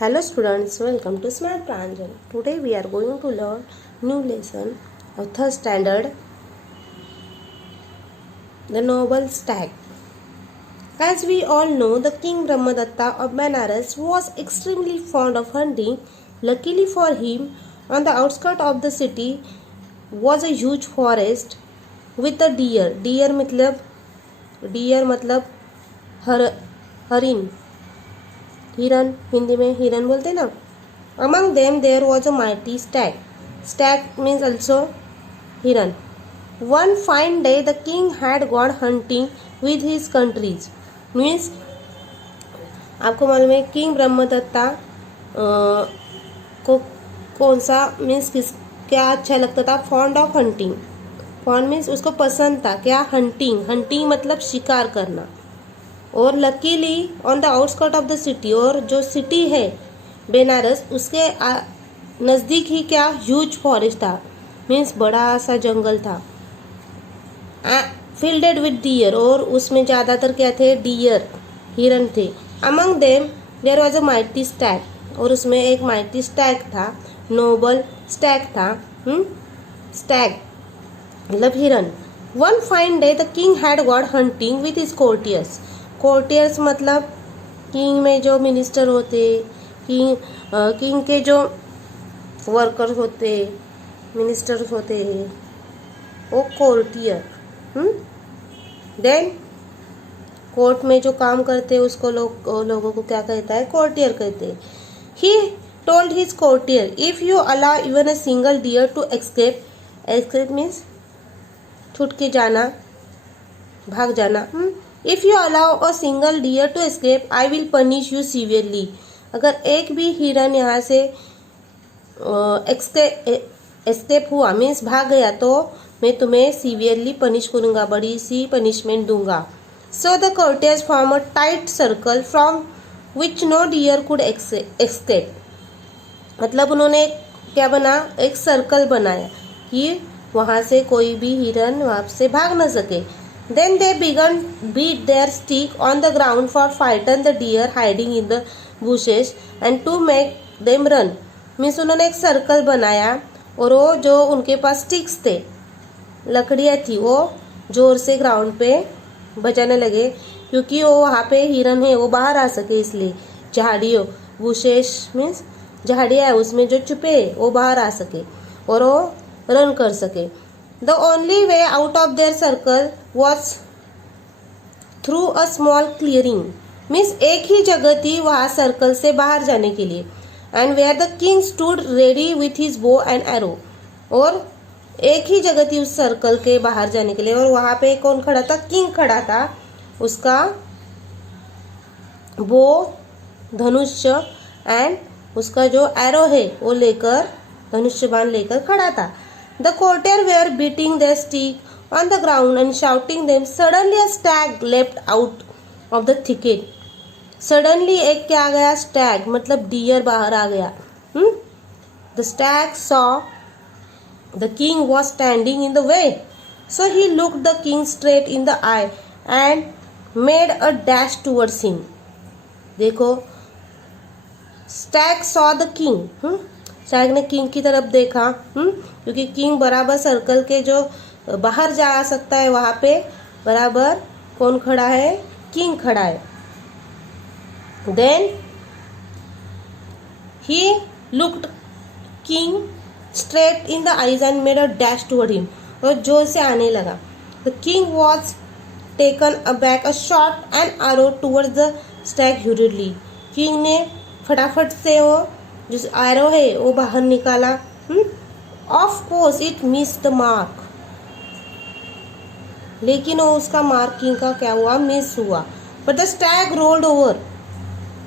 Hello students, welcome to Smart Pranjal. Today we are going to learn new lesson of third standard, the noble stag. As we all know, the King Brahmadatta of Banaras was extremely fond of hunting. Luckily for him, on the outskirts of the city was a huge forest with a deer. deer मतलब हरिन, हिरन, हिंदी में हिरन बोलते ना. Among them there was a mighty stag. Stag means also hiran. One fine day the king had gone hunting with his countries. Means आपको मालूम है king Brahmadatta को कौन सा मीन्स किस क्या अच्छा लगता था. Fond of hunting. Fond means उसको पसंद था क्या. हंटिंग. हंटिंग मतलब शिकार करना. और luckily on the outskirt of the city, और जो सिटी है बेनारस उसके नज़दीक ही क्या ह्यूज फॉरेस्ट था. मीन्स बड़ा सा जंगल था. फिल्डेड विद डियर, और उसमें ज़्यादातर क्या थे. डियर, हिरन थे. Among them there was a mighty stag, और उसमें एक माइटी स्टैग था. नोबल स्टैग था. स्टैग मतलब हिरन. One fine day the king had got hunting with his courtiers. Courtiers मतलब किंग में जो मिनिस्टर होते, किंग के जो वर्कर होते, मिनिस्टर होते, वो कोर्टियर. देन कोर्ट में जो काम करते उसको लोगों को क्या कहता है. कोर्टियर कहते हैं. He told his courtier, if you allow even a single deer to escape. Escape means छूट के जाना, भाग जाना. If you allow a single deer to escape I will punish you severely. अगर एक भी हिरन यहाँ से एस्केप हुआ मीन्स भाग गया तो मैं तुम्हें सीवियरली पनिश करूंगा, बड़ी सी पनिशमेंट दूंगा. So the courtiers form a tight circle from which no deer could escape. मतलब उन्होंने क्या बना, एक सर्कल बनाया कि वहाँ से कोई भी हिरन वहाँ से भाग न सके. Then they began beat their stick on the ground for frighten the deer hiding in the bushes and to make them run. Means उन्होंने एक सर्कल बनाया और वो जो उनके पास स्टिक्स थे, लकड़ियाँ थी, वो जोर से ग्राउंड पे बजाने लगे क्योंकि वो वहाँ पे हिरन है वो बाहर आ सके. इसलिए झाड़ियों, बुशेस मीन्स झाड़ियाँ है उसमें जो छुपे वो बाहर आ सके और वो रन कर सके. The only way out of their circle was through a small clearing. Means एक ही जगह थी वहाँ सर्कल से बाहर जाने के लिए. And where the king stood ready with his bow and arrow. और एक ही जगह थी उस सर्कल के बाहर जाने के लिए, और वहाँ पे कौन खड़ा था. किंग खड़ा था. उसका बो, धनुष्य, एंड उसका जो एरो है वो लेकर, धनुष्य बाण लेकर खड़ा था. The courtiers were beating their stick on the ground and shouting them. Suddenly a stag leapt out of the thicket. Suddenly एक क्या आ गया. stag मतलब डियर बाहर आ गया. The stag saw the king was standing in the way, so he looked the king straight in the eye and made a dash towards him. देखो, stag saw the king. Stag ने king की तरफ देखा. क्योंकि king बराबर circle के जो बाहर जा सकता है वहाँ पे बराबर कौन खड़ा है. किंग खड़ा है. Then he looked king straight in the eyes and made a dash toward him. और जोर से आने लगा. The king was taken aback, a shot and arrow towards the stag hurriedly. King ने फटाफट से वो जो एरो है वो बाहर निकाला. Of course it miss the mark. लेकिन वो उसका मार्किंग का क्या हुआ, मिस हुआ. But the Stag rolled over.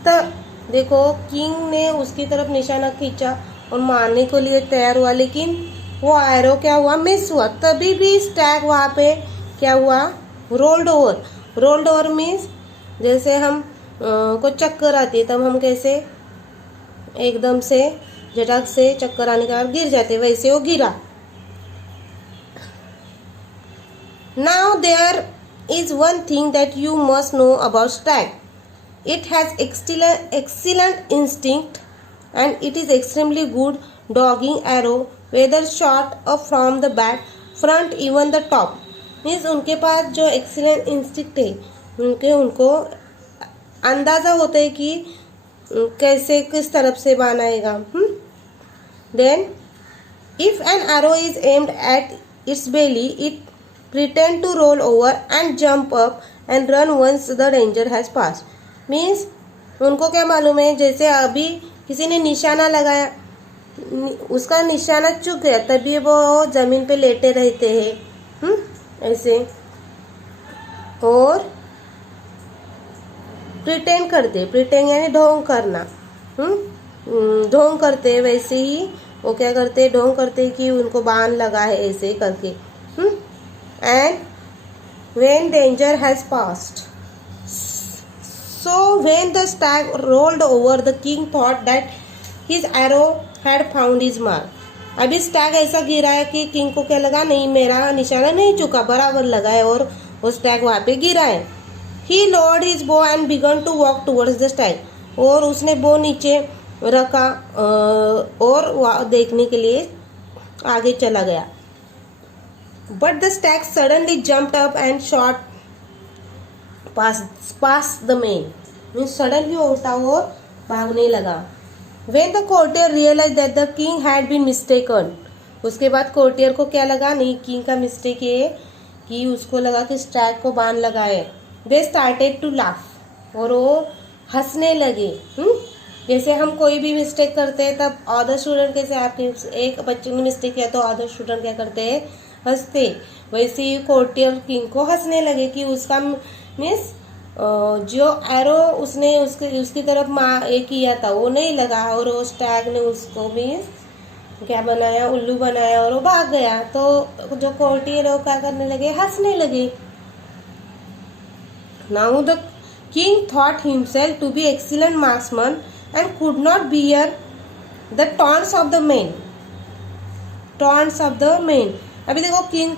तब देखो किंग ने उसकी तरफ निशाना खींचा और मारने के लिए तैयार हुआ, लेकिन वो एरो क्या हुआ, मिस हुआ. तभी भी स्टैग वहाँ पे क्या हुआ, rolled over. Rolled over means जैसे हम को चक्कर आती है तब हम कैसे एकदम से झटक से चक्कर आने के बाद गिर जाते, वैसे वो गिरा. Now there is one thing that you must know about stag. It has excellent instinct and it is extremely good dogging arrow whether shot up from the back, front, even the top. Means उनके पास जो excellent instinct है उनको अंदाज़ा होता है कि कैसे किस तरफ से बाण आएगा. Then if an arrow is aimed at its belly it pretend to roll over and jump up and run once the danger has passed. Means उनको क्या मालूम है, जैसे अभी किसी ने निशाना लगाया, उसका निशाना चुक गया, तभी वो जमीन पे लेटे रहते हैं ऐसे, और प्रिटेंड करते, प्रिटेंड यानी ढोंग करना, ढोंग करते. वैसे ही वो क्या करते, ढोंग करते कि उनको बाण लगा है ऐसे करके. And when danger has passed, so when the stag rolled over, the king thought that his arrow had found his mark. अभी स्टैग ऐसा गिरा है कि किंग को क्या लगा, नहीं मेरा निशाना नहीं चुका, बराबर लगा है, और वो स्टैग वहाँ पे गिरा है. He lowered his bow and began to walk towards the stag. और उसने बो नीचे रखा और देखने के लिए आगे चला गया. But the stag suddenly jumped up and shot past the man. Means suddenly वो उठा और भागने लगा. When the courtier realized that the king had been mistaken, उसके बाद कोर्टियर को क्या लगा, नहीं किंग का मिस्टेक है कि उसको लगा कि स्टैग को बाण लगा है. They started to laugh, और वो हंसने लगे. जैसे हम कोई भी मिस्टेक करते हैं तब अदर स्टूडेंट कैसे, आपके एक बच्चे ने मिस्टेक किया तो अदर स्टूडेंट क्या करते हैं, हंसते. वैसे ही कोर्टियर किंग को हंसने लगे कि उसका मीन्स जो एरो उसने उसकी तरफ एक किया था वो नहीं लगा, और वो स्टैग ने उसको मीन्स क्या बनाया, उल्लू बनाया, और वो भाग गया. तो जो कोर्टियर है वो क्या करने लगे, हंसने लगे. Now the king thought himself to be excellent marksman and could not bear the taunts of the man. Taunts of the man. अभी देखो किंग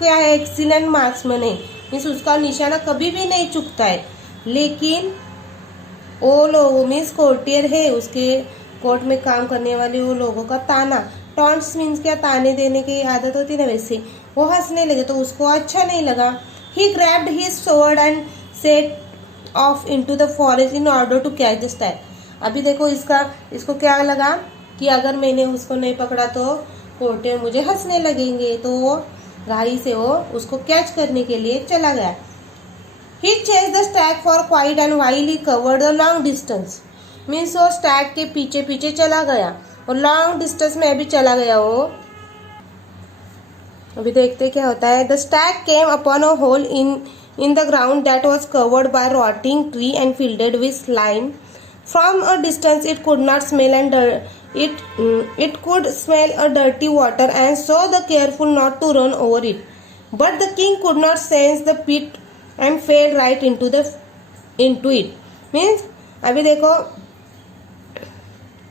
क्या है, एक्सीलेंट मार्क्समैन है, मीन्स उसका निशाना कभी भी नहीं चुकता है. लेकिन वो लोग मीन्स कोर्टियर है, उसके कोर्ट में काम करने वाले वो लोगों का ताना, टॉन्ट्स मीन्स क्या, ताने देने की आदत होती है ना, वैसे वो हंसने लगे तो उसको अच्छा नहीं लगा. He grabbed his sword and set off into the forest in order to catch the stag. अभी देखो इसको क्या लगा कि अगर मैंने उसको नहीं पकड़ा तो कोर्टियर मुझे हंसने लगेंगे, तो वो राही से वो उसको कैच करने के लिए चला गया. He chased the stag for quite and while he covered the long distance. Means वो स्टैग के पीछे पीछे चला गया और लॉन्ग डिस्टेंस में अभी चला गया वो. अभी देखते क्या होता है. The stag came upon a hole in the ground that was covered by rotting tree and filled with slime. From a distance it could not smell and it could smell a dirty water and so the careful not to run over it. But the king could not sense the pit and fell right into it. Means अभी देखो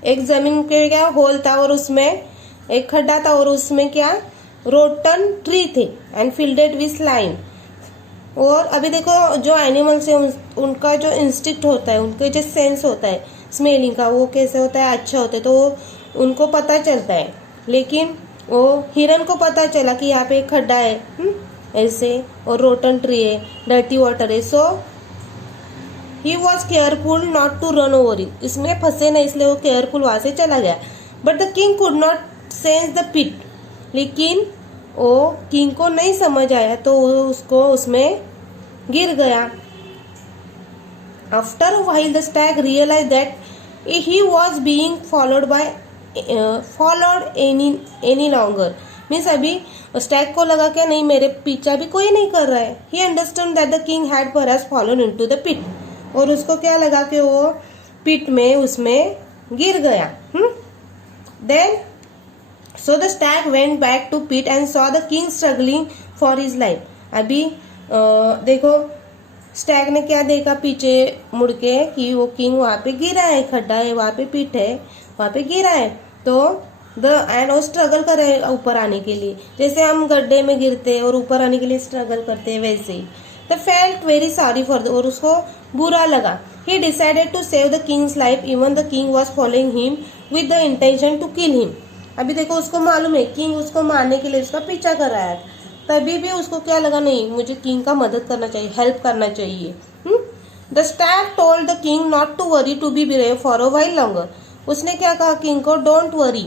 एक जमीन पे क्या whole था और उसमें एक खड्डा था और उसमें क्या रोटन ट्री थे एंड फिल्डेड विथ स्लाइम. और अभी देखो जो एनिमल्स है उनका जो इंस्टिक्ट होता है, उनके जो सेंस होता है स्मेलिंग का, वो कैसे होता है, अच्छा होता है, तो उनको पता चलता है. लेकिन वो हिरन को पता चला कि यहाँ पे एक खड्डा है ऐसे, और रोटन ट्री है, डर्टी वाटर है, so he was careful not to run over it. इसमें फंसे नहीं, इसलिए वो केयरफुल वहाँ से चला गया. But the king could not sense the pit. लेकिन वो किंग को नहीं समझ आया तो उसको उसमें गिर गया. After a while the stag realized that he was being followed any longer. Means अभी स्टैग को लगा क्या, नहीं मेरे पीछा भी कोई नहीं कर रहा है. He understood that the king had perhaps fallen into the pit. और उसको क्या लगा कि वो पिट में उसमें गिर गया. Then so the stag went back to pit and saw the king struggling for his life. अभी देखो स्टैग ने क्या देखा पीछे मुड़ के कि वो किंग वहाँ पे गिरा है, खड्डा है वहाँ पे, पिट है वहाँ पे गिरा है. तो एंड वो स्ट्रगल कर रहे हैं ऊपर आने के लिए, जैसे हम गड्ढे में गिरते हैं और ऊपर आने के लिए स्ट्रगल करते हैं वैसे ही. The felt very sorry for और उसको बुरा लगा. He decided to save the king's life even the king was following him with the intention to kill him. अभी देखो उसको मालूम है किंग उसको मारने के लिए उसका पीछा कर रहा है, तभी भी उसको क्या लगा, नहीं मुझे किंग का मदद करना चाहिए, हेल्प करना चाहिए. The stag told the king not to worry, to be brave for a while longer. उसने क्या कहा किंग को, डोंट वरी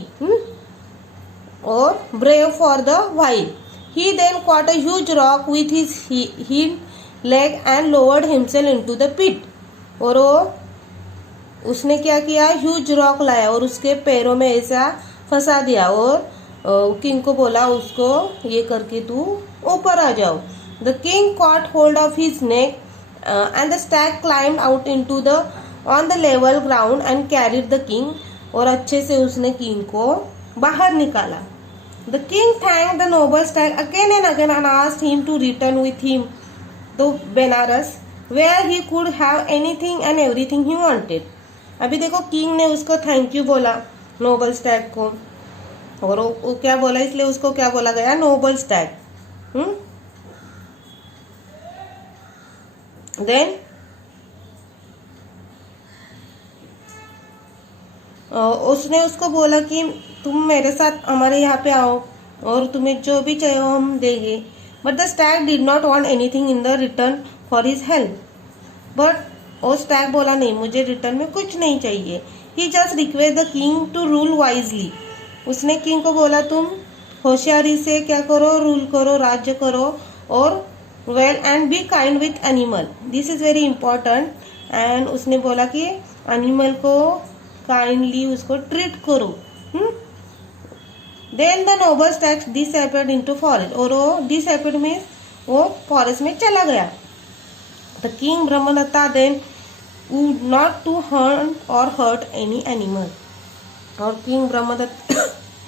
और brave for the while. He then caught a huge rock with his hind leg and lowered himself into the pit. और उसने क्या किया, huge rock लाया और उसके पैरों में ऐसा फंसा दिया और किंग को बोला उसको ये करके तू ऊपर आ जाओ. The king caught hold of his neck and the stag climbed out into the on the level ground and carried the king. और अच्छे से उसने किंग को बाहर निकाला. The king thanked the noble stag again and again and asked him to return with him the Benares where he could have anything and everything he wanted. अभी देखो king ने उसको थैंक यू बोला नोबल स्टैग को, और वो क्या बोला, इसलिए उसको क्या बोला गया, नोबल स्टैग. देन उसने उसको बोला कि तुम मेरे साथ हमारे यहाँ पे आओ और तुम्हें जो भी चाहिए हम देंगे. But the stag did not want anything in the return for his help. But वो स्टैग बोला नहीं मुझे रिटर्न में कुछ नहीं चाहिए. He just request the king to rule wisely. उसने किंग को बोला तुम होशियारी से क्या करो, रूल करो, राज्य करो और well and be kind with animal. This is very important. And उसने बोला कि एनिमल को काइंडली उसको ट्रीट करो. Then the noble stag disappeared into forest. और वो डिसअपियर्ड में वो फॉरेस्ट में चला गया. The king Brahmadatta then would not to hurt or hurt any animal. और किंग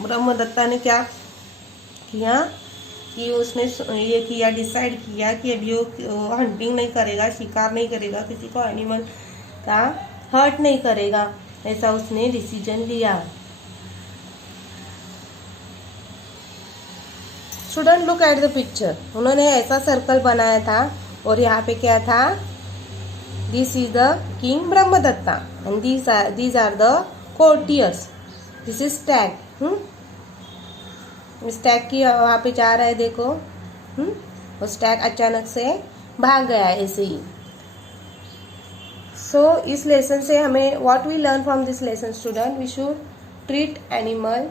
ब्रह्मदत्ता ने क्या किया कि उसने ये किया, डिसाइड किया कि अभी वो हंटिंग नहीं करेगा, शिकार नहीं करेगा, किसी को एनिमल का हर्ट नहीं करेगा, ऐसा उसने डिसीजन लिया. Student look at the picture. उन्होंने ऐसा सर्कल बनाया था और यहाँ पे क्या था, this is the king Brahmadatta and these are the courtiers. This is stag. Stag की वहाँ पे जा रहा है देखो. और स्टैग अचानक से भाग गया ऐसे ही. सो इस लेसन से हमें what we learn from this lesson student, we should treat animal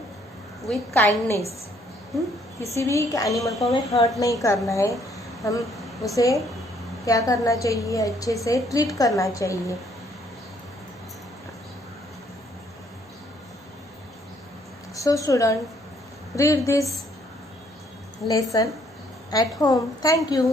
with kindness. किसी भी एनिमल को हमें हर्ट नहीं करना है, हम उसे क्या करना चाहिए, अच्छे से ट्रीट करना चाहिए. So student, read this lesson at home. Thank you.